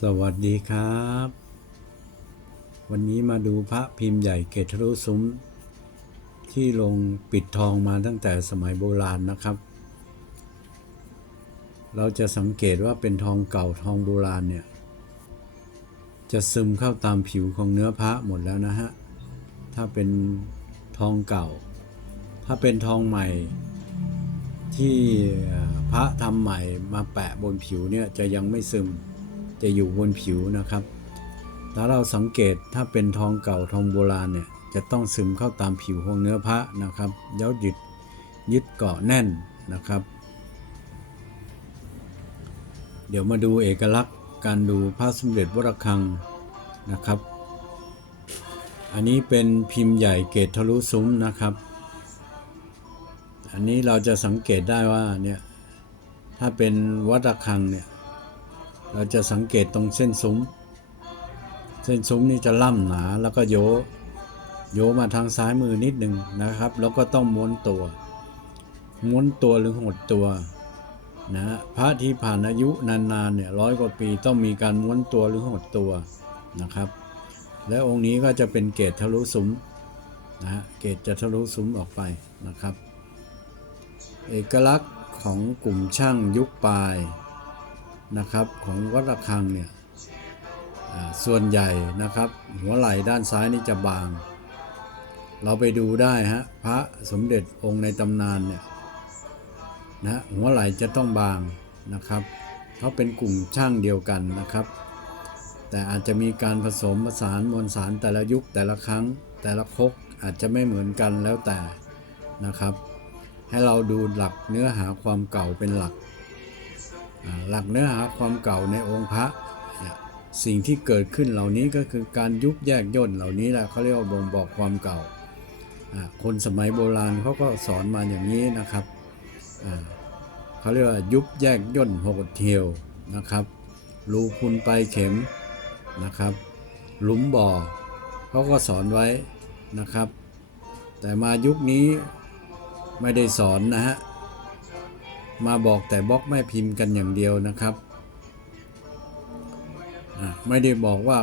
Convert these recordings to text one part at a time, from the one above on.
สวัสดีครับ วันนี้มาดูพระพิมพ์ใหญ่เกตทะลุซุ้ม ที่ลงปิดทองมาตั้งแต่สมัยโบราณนะครับ เราจะสังเกตว่าเป็นทองเก่าทองโบราณเนี่ย จะซึมเข้าตามผิวของเนื้อพระหมดแล้วนะฮะ ถ้าเป็นทองเก่า ถ้าเป็นทองใหม่ที่พระทำใหม่มาแปะบนผิวเนี่ยจะยังไม่ซึม จะอยู่บนผิวนะครับ ถ้าเราสังเกตถ้าเป็นทองเก่าทองโบราณเนี่ยจะต้องซึมเข้าตามผิวของเนื้อพระนะครับแล้วยึดยึดเกาะแน่นนะครับ เดี๋ยวมาดูเอกลักษณ์การดูพระสมเด็จวรคังนะครับ อันนี้เป็นพิมพ์ใหญ่เกตทะลุซุ้มนะครับ อันนี้เราจะสังเกตได้ว่าเนี่ยถ้าเป็นวัดระฆังเนี่ย เราจะสังเกตตรงเส้นซุ้ม เส้นซุ้มนี่จะล่ำหนาแล้วก็โยโยมาทางซ้ายมือนิดหนึ่งนะครับ แล้วก็ต้องม้วนตัว ม้วนตัวหรือหดตัวนะฮะพระที่ผ่านอายุนานๆเนี่ยร้อยกว่าปีต้องมีการม้วนตัวหรือหดตัวนะครับ และองค์นี้ก็จะเป็นเกตทะลุซุ้มนะฮะเกตจะทะลุซุ้มออกไปนะครับ เอกลักษณ์ของกลุ่มช่างยุคปลาย นะครับของวัดระฆังเนี่ยส่วนใหญ่นะครับ หัวไหล่ด้านซ้ายนี่จะบาง เราไปดูได้ฮะพระสมเด็จองค์ในตำนานเนี่ยนะหัวไหล่จะต้องบางนะครับเขาเป็นกลุ่มช่างเดียวกันนะครับ แต่อาจจะมีการผสมผสานมวลสารแต่ละยุคแต่ละครั้ง แต่ละครกอาจจะไม่เหมือนกันแล้วแต่นะครับ ให้เราดูหลักเนื้อหาความเก่าเป็นหลัก หลักเนื้อหาความเก่าในองค์พระ สิ่งที่เกิดขึ้นเหล่านี้ก็คือการยุบแยกย่นเหล่านี้แหละเขาเรียกว่าบ่งบอกความเก่า คนสมัยโบราณเขาก็สอนมาอย่างนี้นะครับเขาเรียกว่ายุบแยกย่นหกเทียวนะครับรูพุนไปลายเข็มนะครับหลุมบ่อเขาก็สอนไว้นะครับ แต่มายุคนี้ไม่ได้สอนนะฮะ มาบอกแต่บล็อกแม่พิมพ์กันอย่างเดียวนะครับไม่ได้บอกว่า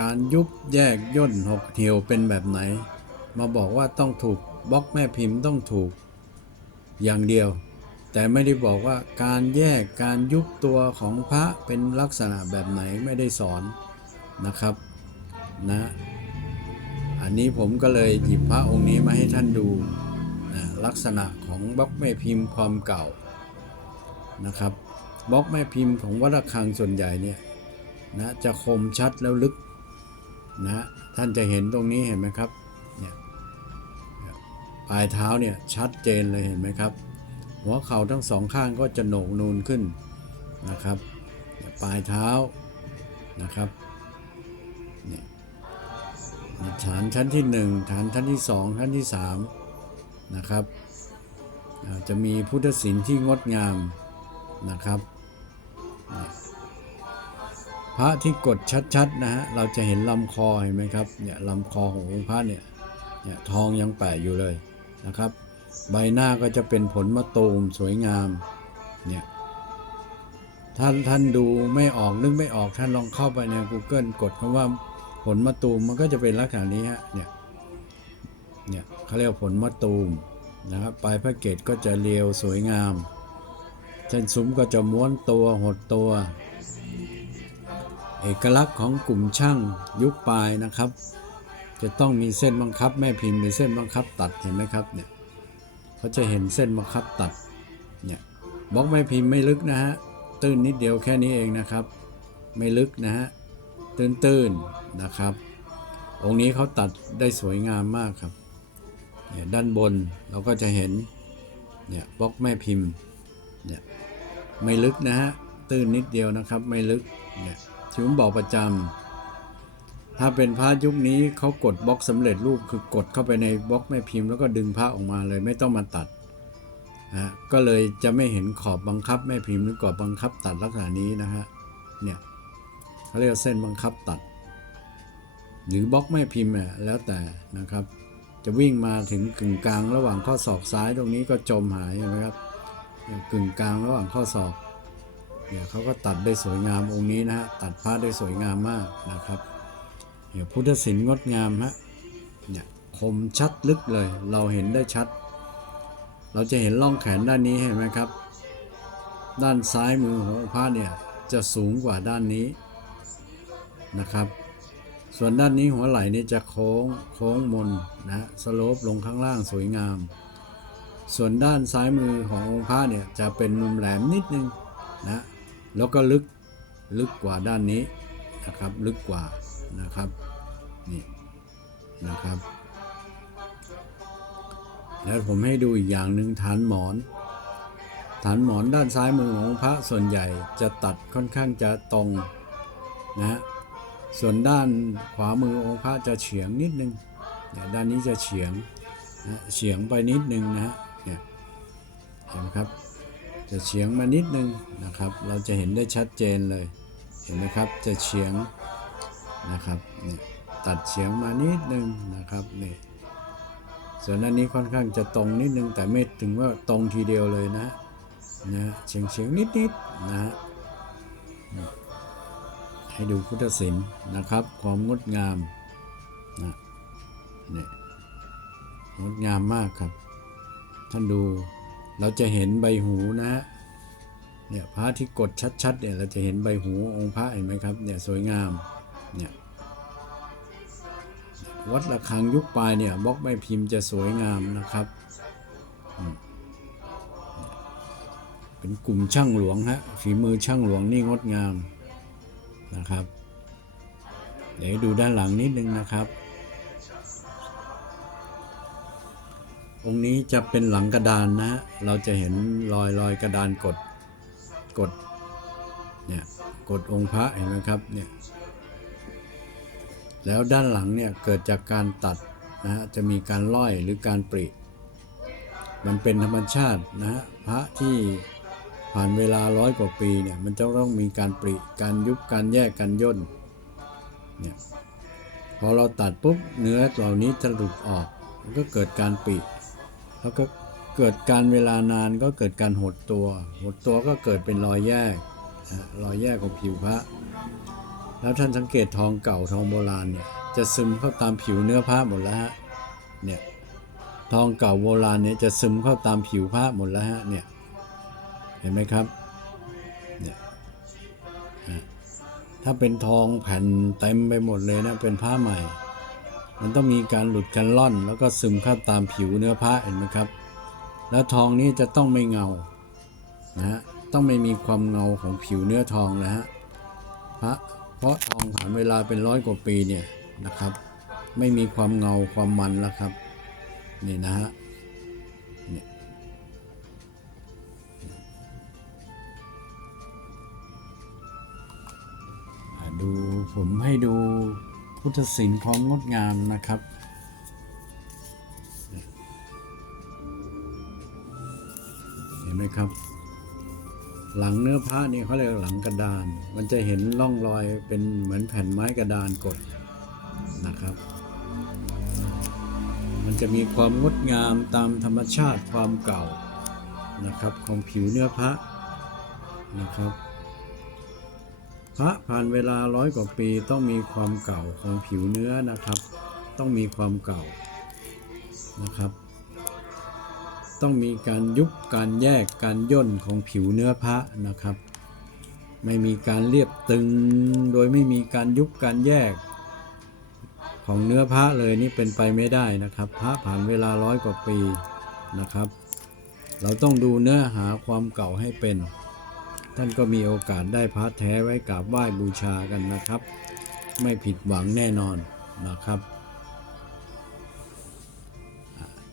การยุบแยกย่นหกเทียวเป็นแบบไหน มาบอกว่าต้องถูกบล็อกแม่พิมพ์ต้องถูกอย่างเดียว แต่ไม่ได้บอกว่าการแยกการยุบตัวของพระเป็นลักษณะแบบไหนไม่ได้สอนนะครับนะอันนี้ผมก็เลยหยิบพระองค์นี้มาให้ท่านดูนะลักษณะของบล็อกแม่พิมพ์ความเก่า นะครับบล็อกแม่พิมพ์ของวัดระฆังส่วนใหญ่เนี่ยนะจะคมชัดแล้วลึกนะท่านจะเห็นตรงนี้เห็นไหมครับเนี่ยปลายเท้าเนี่ยชัดเจนเลยเห็นไหมครับ หัวเข่าทั้งสองข้างก็จะโหนกนูนขึ้นนะครับ ปลายเท้านะครับเนี่ยฐานชั้นที่หนึ่งฐานชั้นที่สองชั้นที่สามนะครับจะมีพุทธศิลป์ที่งดงาม นะครับ พระที่กดชัดๆนะฮะเราจะเห็นลำคอเห็นไหมครับเนี่ยลำคอขององค์พระเนี่ยเนี่ยทองยังแปะอยู่เลยนะครับ ใบหน้าก็จะเป็นผลมะตูมสวยงามเนี่ยถ้าท่านดูไม่ออกนึกไม่ออกท่านลองเข้าไปใน Google กดคำว่าผลมะตูมมันก็จะเป็นลักษณะนี้ฮะเนี่ยเนี่ยเขาเรียกผลมะตูมนะครับปลายพระเกตก็จะเรียวสวยงาม เส้นซุ้มก็จะม้วนตัวหดตัว เอกลักษณ์ของกลุ่มช่างยุคปลายนะครับ จะต้องมีเส้นบังคับ แม่พิมพ์มีเส้นบังคับตัดเห็นไหมครับเนี่ยเขาจะเห็นเส้นบังคับตัดเนี่ยบล็อกแม่พิมพ์ไม่ลึกนะฮะตื้นนิดเดียวแค่นี้เองนะครับ ไม่ลึกนะฮะตื้นๆนะครับ องค์นี้เขาตัดได้สวยงามมากครับเนี่ยด้านบนเราก็จะเห็นเนี่ยบล็อกแม่พิมพ์ เนี่ยไม่ลึกนะฮะตื้นนิดเดียวนะครับ ไม่ลึกเนี่ยที่ผมบอกประจำถ้าเป็นพระยุคนี้เขากดบล็อกสำเร็จรูปคือกดเข้าไปในบล็อกแม่พิมพ์แล้วก็ดึงพระออกมาเลยไม่ต้องมาตัดนะก็เลยจะไม่เห็นขอบบังคับแม่พิมพ์หรือกรอบบังคับตัดลักษณะนี้นะฮะเนี่ยเขาเรียกว่าเส้นบังคับตัด หรือบล็อกแม่พิมพ์อะแล้วแต่นะครับ จะวิ่งมาถึงกึ่งกลางระหว่างข้อศอกซ้ายตรงนี้ก็จมหายเห็นไหมครับ กึ่งกลางระหว่างข้อศอกเนี่ยเขาก็ตัดได้สวยงามองค์นี้นะฮะตัดผ้าได้สวยงามมากนะครับเนี่ยพุทธศิลป์งดงามฮะเนี่ยคมชัดลึกเลย เราเห็นได้ชัด เราจะเห็นร่องแขนด้านนี้เห็นไหมครับ ด้านซ้ายมือของพระเนี่ยจะสูงกว่าด้านนี้นะครับ ส่วนด้านนี้หัวไหล่นี่จะโค้งโค้งมนนะสโลปลงข้างล่างสวยงาม ส่วนด้านซ้ายมือขององค์พระเนี่ยจะเป็นมุมแหลมนิดนึงนะแล้วก็ลึกลึกกว่าด้านนี้นะครับลึกกว่านะครับนี่นะครับ แล้วผมให้ดูอีกอย่างหนึ่งฐานหมอน ฐานหมอนด้านซ้ายมือขององค์พระส่วนใหญ่จะตัดค่อนข้างจะตรงนะฮะส่วนด้านขวามือองค์พระจะเฉียงนิดนึงเนี่ยด้านนี้จะเฉียงนะเฉียงไปนิดนึงนะฮะ ห็นไหมครับ จะเฉียงมานิดนึงนะครับ เราจะเห็นได้ชัดเจนเลย เห็นไหมครับ จะเฉียงนะครับนี่ตัดเฉียงมานิดนึงนะครับนี่ส่วนอันนี้ค่อนข้างจะตรงนิดนึง แต่ไม่ถึงว่าตรงทีเดียวเลยนะนะเฉียงเฉียงนิดนิดๆนะฮะให้ดูพุทธศิลป์นะครับ ความงดงามนะเนี่ยงดงามมากครับ ท่านดู เราจะเห็นใบหูนะฮะเนี่ยพระที่กดชัดๆเนี่ยเราจะเห็นใบหูองค์พระเห็นไหมครับเนี่ยสวยงามเนี่ยวัดระฆังยุคปลายเนี่ยบล็อกไม้พิมพ์จะสวยงามนะครับ เป็นกลุ่มช่างหลวงฮะฝีมือช่างหลวงนี่งดงามนะครับ เดี๋ยวดูด้านหลังนิดนึงนะครับ องค์นี้จะเป็นหลังกระดานนะฮะ เราจะเห็นรอยรอยกระดานกดกดเนี่ยกดองค์พระเห็นไหมครับเนี่ยแล้วด้านหลังเนี่ยเกิดจากการตัดนะฮะจะมีการล่อยหรือการปริ มันเป็นธรรมชาตินะฮะพระที่ผ่านเวลาร้อยกว่าปีเนี่ยมันจะต้องมีการปริการยุบการแยกการย่นเนี่ยพอเราตัดปุ๊บเนื้อเหล่านี้จะหลุดออก มันก็เกิดการปริ แล้วก็เกิดการเวลานานก็เกิดการหดตัว หดตัวก็เกิดเป็นรอยแยกรอยแยกของผิวพระ แล้วท่านสังเกตทองเก่าทองโบราณเนี่ยจะซึมเข้าตามผิวเนื้อผ้าหมดแล้วฮะเนี่ยทองเก่าโบราณเนี่ยจะซึมเข้าตามผิวผ้าหมดแล้วฮะเนี่ยเห็นไหมครับเนี่ยถ้าเป็นทองแผ่นเต็มไปหมดเลยนะเป็นผ้าใหม่ มันต้องมีการหลุดกันล่อน แล้วก็ซึมเข้าตามผิวเนื้อผ้าเห็นไหมครับ แล้วทองนี้จะต้องไม่เงานะฮะต้องไม่มีความเงาของผิวเนื้อทองนะฮะพระเพราะทองผ่านเวลาเป็นร้อยกว่าปีเนี่ยนะครับ ไม่มีความเงาความมันแล้วครับนี่นะฮะเนี่ยดูผมให้ดู พุทธศิลป์ความงดงามนะครับ เห็นไหมครับ หลังเนื้อผ้านี่เขาเรียกหลังกระดาน มันจะเห็นร่องรอยเป็นเหมือนแผ่นไม้กระดานกดนะครับ มันจะมีความงดงามตามธรรมชาติความเก่านะครับ ของผิวเนื้อพระนะครับ พระผ่านเวลาร้อยกว่าปีต้องมีความเก่าของผิวเนื้อนะครับ ต้องมีความเก่านะครับ ต้องมีการยุบการแยกการย่นของผิวเนื้อพระนะครับ ไม่มีการเรียบตึงโดยไม่มีการยุบการแยก ของเนื้อพระเลยนี่เป็นไปไม่ได้นะครับ พระผ่านเวลาร้อยกว่าปีนะครับ เราต้องดูเนื้อหาความเก่าให้เป็น ท่านก็มีโอกาสได้พระแท้ไว้กราบไหว้บูชากันนะครับ ไม่ผิดหวังแน่นอนนะครับ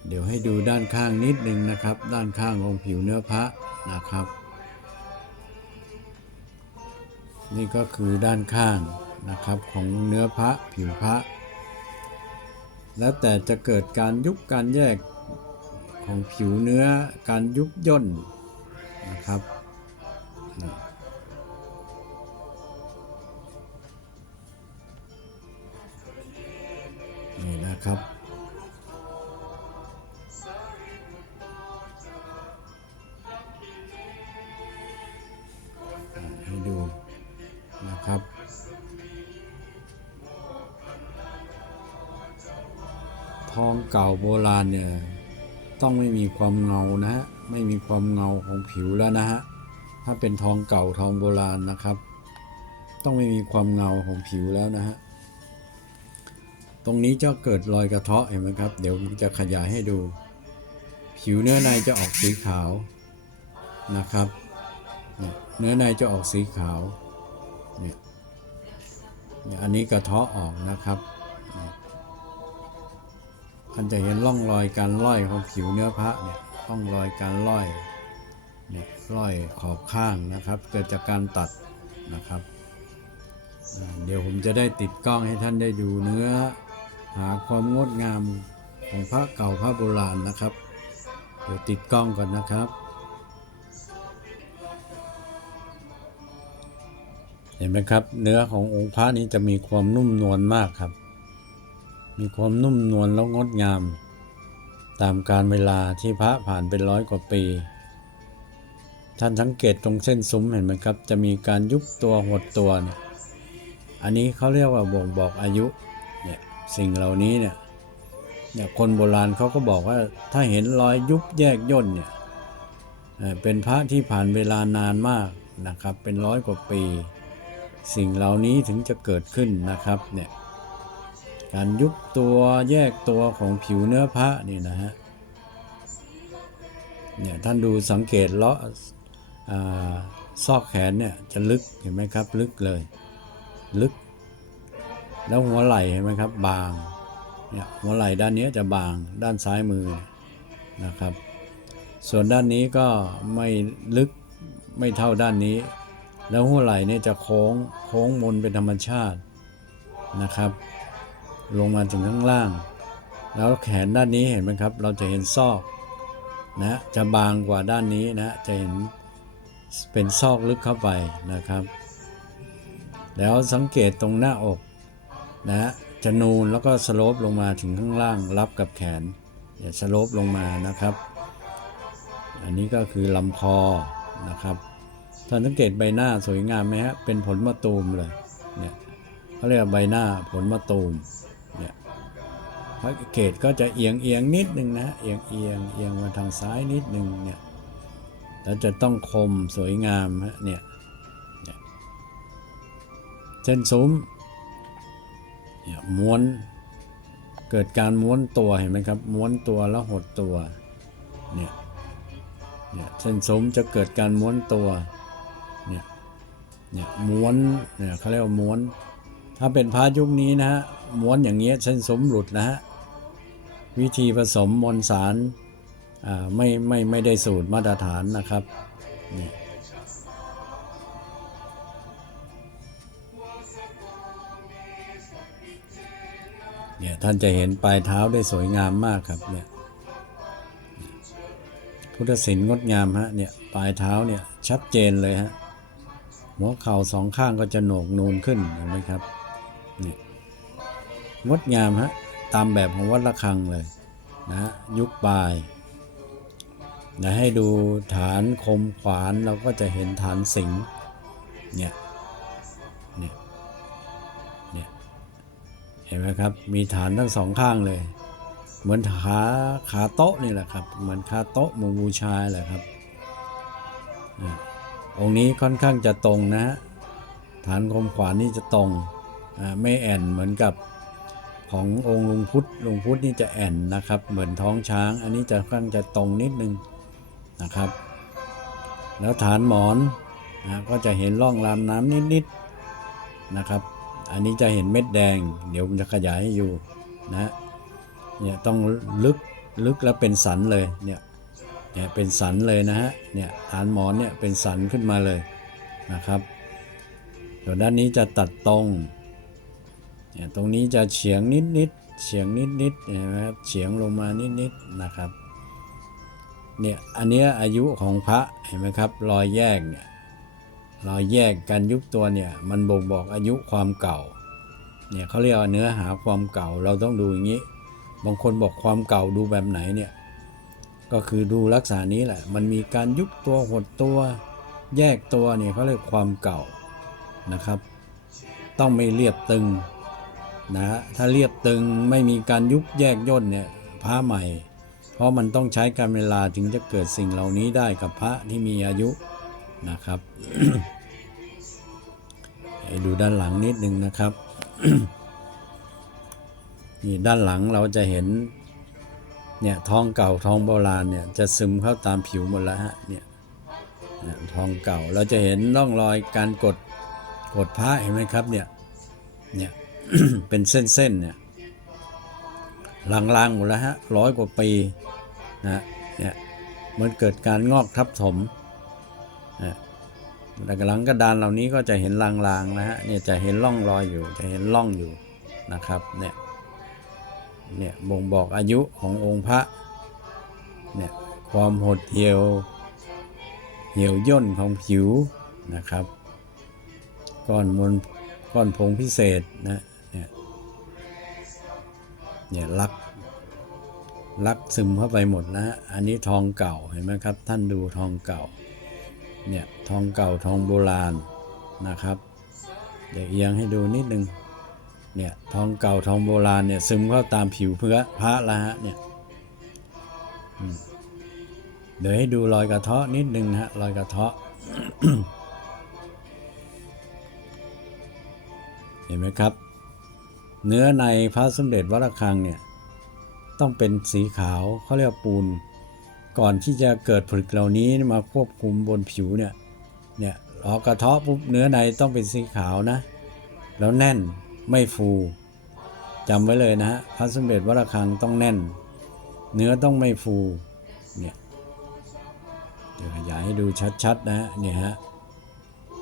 เดี๋ยวให้ดูด้านข้างนิดนึงนะครับ ด้านข้างของผิวเนื้อพระนะครับ นี่ก็คือด้านข้างนะครับของเนื้อพระผิวพระ แล้วแต่จะเกิดการยุบการแยกของผิวเนื้อการยุบย่นนะครับ นี่นะครับนนะครับทองเก่าโบราณเนี่ย ต้องไม่มีความเงานะฮะ ไม่มีความเงาของผิวแล้วนะฮะ ถ้าเป็นทองเก่าทองโบราณนะครับ ต้องไม่มีความเงาของผิวแล้วนะฮะตรงนี้จะเกิดรอยกระเทาะเห็นไหมครับ เดี๋ยวผมจะขยายให้ดู ผิวเนื้อในจะออกสีขาวนะครับ เนื้อในจะออกสีขาวเนี่ยอันนี้กระเทาะออกนะครับมันจะเห็นร่องรอยการล่อยของผิวเนื้อพระเนี่ยร่องรอยการล่อย นี่ยล่อยขอบข้างนะครับ เกิดจากการตัดนะครับ เดี๋ยวผมจะได้ติดกล้องให้ท่านได้ดูเนื้อ หาความงดงามของพระเก่าพระโบราณนะครับ เดี๋ยวติดกล้องก่อนนะครับ เห็นไหมครับ เนื้อขององค์พระนี้จะมีความนุ่มนวลมากครับ มีความนุ่มนวลแล้วงดงาม ตามการเวลาที่พระผ่านเป็นร้อยกว่าปี ท่านสังเกตตรงเส้นซุ้มเห็นไหมครับ จะมีการยุบตัวหดตัวเนี่ยอันนี้เขาเรียกว่าบ่งบอกอายุเนี่ยสิ่งเหล่านี้เนี่ยเนี่ยคนโบราณเขาก็บอกว่าถ้าเห็นรอยยุบแยกย่นเนี่ยเป็นพระที่ผ่านเวลานานมากนะครับ เป็นร้อยกว่าปี สิ่งเหล่านี้ถึงจะเกิดขึ้นนะครับเนี่ยการยุบตัวแยกตัวของผิวเนื้อพระนี่นะฮะเนี่ยท่านดูสังเกตเลาะ ซอกแขนเนี่ยจะลึกเห็นไหมครับ ลึกเลย ลึก แล้วหัวไหล่เห็นไหมครับ บางเนี่ยหัวไหล่ด้านนี้จะบางด้านซ้ายมือนะครับ ส่วนด้านนี้ก็ไม่ลึกไม่เท่าด้านนี้ แล้วหัวไหล่เนี่ยจะโค้งโค้งมนเป็นธรรมชาตินะครับ ลงมาถึงข้างล่าง แล้วแขนด้านนี้เห็นไหมครับ เราจะเห็นซอกนะจะบางกว่าด้านนี้นะจะเห็น เป็นซอกลึกเข้าไปนะครับ แล้วสังเกตตรงหน้าอกนะจะนูนแล้วก็สโลปลงมาถึงข้างล่างรับกับแขนอย่าสโลปลงมานะครับ อันนี้ก็คือลำคอนะครับท่านสังเกตใบหน้าสวยงามไหมฮะเป็นผลมะตูมเลยเนี่ยเขาเรียกใบหน้าผลมะตูมเนี่ยพระเกตก็จะเอียงเอียงนิดนึงนะเอียงเอียงเอียงมาทางซ้ายนิดนึงเนี่ย แล้วจะต้องคมสวยงามฮะเนี่ยเส้นซุ้มเนี่ยม้วนเกิดการม้วนตัวเห็นไหมครับ ม้วนตัวแล้วหดตัวเนี่ยเนี่ยเส้นซุ้มจะเกิดการม้วนตัวเนี่ยเนี่ยม้วนเนี่ยเขาเรียกว่าม้วน ถ้าเป็นพระยุคนี้นะฮะม้วนอย่างเงี้ยเส้นสมหลุดนะฮะวิธีผสมมวลสาร ไม่ไม่ไม่ได้สูตรมาตรฐานนะครับนี่เนี่ยท่านจะเห็นปลายเท้าได้สวยงามมากครับเนี่ยพุทธศิลป์งดงามฮะเนี่ยปลายเท้าเนี่ยชัดเจนเลยฮะหัวเข่าสองข้างก็จะโหนกนูนขึ้นเห็นไหมครับนี่งดงามฮะตามแบบของวัดระฆังเลยนะฮะยุคปลาย นะให้ดูฐานคมขวานเราก็จะเห็นฐานสิงเนี่ยเนี่ยเนี่ยเห็นไหมครับมีฐานทั้งสองข้างเลย เหมือนขาขาโต๊ะนี่แหละครับ เหมือนขาโต๊ะมูบูชาแหละครับองค์นี้ค่อนข้างจะตรงนะฮะฐานคมขวานนี่จะตรงอ่าไม่แอนเหมือนกับขององค์ลุงพุทธลุงพุทธนี่จะแอนนะครับ เหมือนท้องช้าง อันนี้จะค่อนข้างจะตรงนิดนึง นะครับ แล้วฐานหมอนนะก็จะเห็นร่องรามน้ำนิดๆนะครับ อันนี้จะเห็นเม็ดแดง เดี๋ยวผมจะขยายให้อยู่นะเนี่ยต้องลึกลึกแล้วเป็นสันเลยเนี่ยเนี่ยเป็นสันเลยนะฮะเนี่ยฐานหมอนเนี่ยเป็นสันขึ้นมาเลยนะครับส่วนด้านนี้จะตัดตรงเนี่ยตรงนี้จะเฉียงนิดนิดๆเฉียงนิดนิดๆเห็นไหมครับเฉียงลงมานิดนิดๆนะครับ เนี่ยอันเนี้ยอายุของพระเห็นไหมครับรอยแยกเนี่ยรอยแยกการยุบตัวเนี่ยมันบ่งบอกอายุความเก่าเนี่ยเขาเรียกเนื้อหาความเก่าเราต้องดูอย่างนี้ บางคนบอกความเก่าดูแบบไหนเนี่ยก็คือดูลักษณะนี้แหละ มันมีการยุบตัวหดตัว แยกตัวเนี่ยเขาเรียกความเก่านะครับ ต้องไม่เรียบตึงนะฮะถ้าเรียบตึงไม่มีการยุบแยกย่นเนี่ยพระใหม่ ราะมันต้องใช้การเวลาถึงจะเกิดสิ่งเหล่านี้ได้กับพระที่มีอายุนะครับดูด้านหลังนิดนึงนะครับนี่ด้านหลังเราจะเห็นเนี่ยทองเก่าทองโบราณเนี่ยจะซึมเข้าตามผิวหมดแล้วฮะเนี่ยทองเก่าเราจะเห็นร่องรอยการกดกดพระเห็นไหมครับเนี่ยเนี่ยเป็นเส้นๆเนี่ยลางๆหมดแล้วฮะร้อยกว่าปี นะเนี่ยมันเกิดการงอกทับถมนะหลังกระดานเหล่านี้ก็จะเห็นลางๆนะฮะเนี่ยจะเห็นร่องรอยอยู่จะเห็นร่องอยู่นะครับเนี่ยเนี่ยบ่งบอกอายุขององค์พระเนี่ยความหดเหี่ยวเหี่ยวย่นของผิวนะครับก้อนมวลก้อนผงพิเศษนะเนี่ยเนี่ยลัก ลักซึมเข้าไปหมดนะอันนี้ทองเก่าเห็นไหมครับ ท่านดูทองเก่า เนี่ยทองเก่าทองโบราณนะครับ เดี๋ยวเอียงให้ดูนิดนึง เนี่ยทองเก่าทองโบราณเนี่ยซึมเข้าตามผิวเพื่อพระละฮะเนี่ยเดี๋ยวให้ดูรอยกระเทาะนิดนึงนะฮะรอยกระเทาะเห็นไหมครับ เนื้อในพระสมเด็จวัดระฆังเนี่ย ต้องเป็นสีขาวเขาเรียกปูน ก่อนที่จะเกิดผลึกเหล่านี้มาควบคุมบนผิวเนี่ยเนี่ยรอกระเทาะปุ๊บเนื้อในต้องเป็นสีขาวนะ แล้วแน่นไม่ฟูจำไว้เลยนะฮะพระสมเด็จวัดระฆังต้องแน่น เนื้อต้องไม่ฟูเนี่ยเดี๋ยวขยายให้ดูชัดๆนะฮะเนี่ยฮะ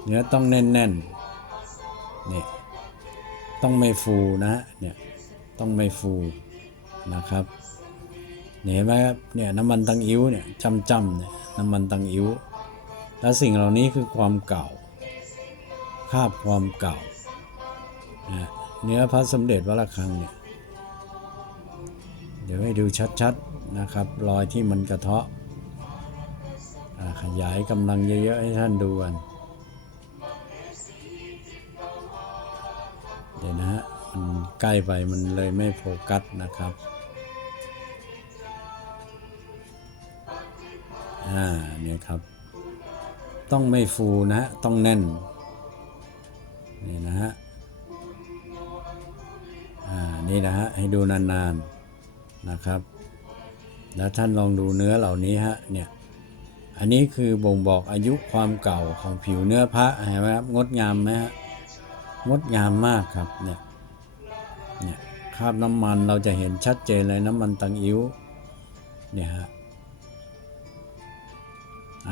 เนื้อต้องแน่นๆเนี่ยต้องไม่ฟูนะฮะเนี่ยต้องไม่ฟู นะครับเห็นไหมครับเนี่ยน้ำมันตังอิ้วเนี่ยจำๆเนี่ยน้ำมันตังอิ้วและสิ่งเหล่านี้คือความเก่าคาบความเก่านะเนื้อพระสมเด็จวัดระฆังเนี่ยเดี๋ยวให้ดูชัดๆนะครับ รอยที่มันกระเทาะขยายกำลังเยอะๆให้ท่านดูกันเดี๋ยวนะฮะมันใกล้ไปมันเลยไม่โฟกัสนะครับ อ่าเนี่ยครับ ต้องไม่ฟูนะต้องแน่นนี่นะฮะอ่านี่นะฮะให้ดูนานๆนะครับ แล้วท่านลองดูเนื้อเหล่านี้ฮะเนี่ยอันนี้คือบ่งบอกอายุความเก่าของผิวเนื้อพระเห็นไหมครับงดงามไหมฮะงดงามมากครับเนี่ยเนี่ยคราบน้ำมันเราจะเห็นชัดเจนเลยน้ำมันตังอิ้วเนี่ยฮะ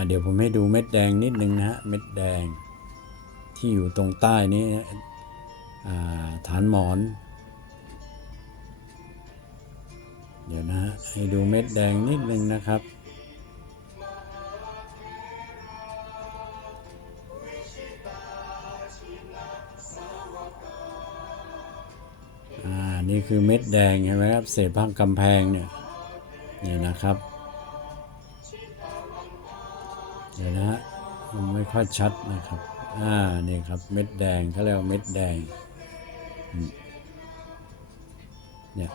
เดี๋ยวผมให้ดูเม็ดแดงนิดนึงนะฮะเม็ดแดงที่อยู่ตรงใต้นี้อ่ฐานหมอน เดี๋ยวนะฮะให้ดูเม็ดแดงนิดนึงนะครับนี่คือเม็ดแดงใช่ไหมครับเศษพังกำแพงเนี่ยนี่นะครับ เดี๋ยวนะฮะมันไม่ค่อยชัดนะครับ อ่า นี่ครับ เม็ดแดงเขาเรียกว่าเม็ดแดง เนี่ย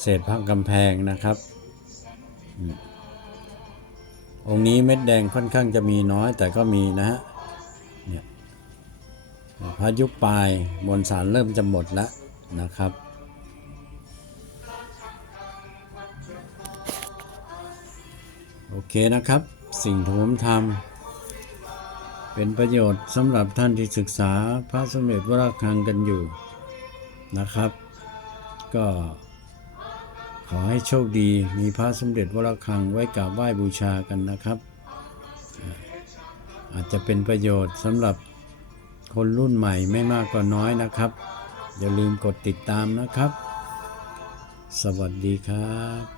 เศษพังกำแพงนะครับอืมองค์นี้เม็ดแดงค่อนข้างจะมีน้อยแต่ก็มีนะฮะ เนี่ยพระยุปลายมวลสารเริ่มจะหมดแล้วนะครับโอเคนะครับ สิ่งที่ผมทำเป็นประโยชน์สำหรับท่านที่ศึกษาพระสมเด็จวราคังกันอยู่นะครับ ก็ขอให้โชคดีมีพระสมเด็จวราคังไว้กราบไหว้บูชากันนะครับอ่าอาจจะเป็นประโยชน์สำหรับคนรุ่นใหม่ไม่มากก็น้อยนะครับ อย่าลืมกดติดตามนะครับ สวัสดีครับ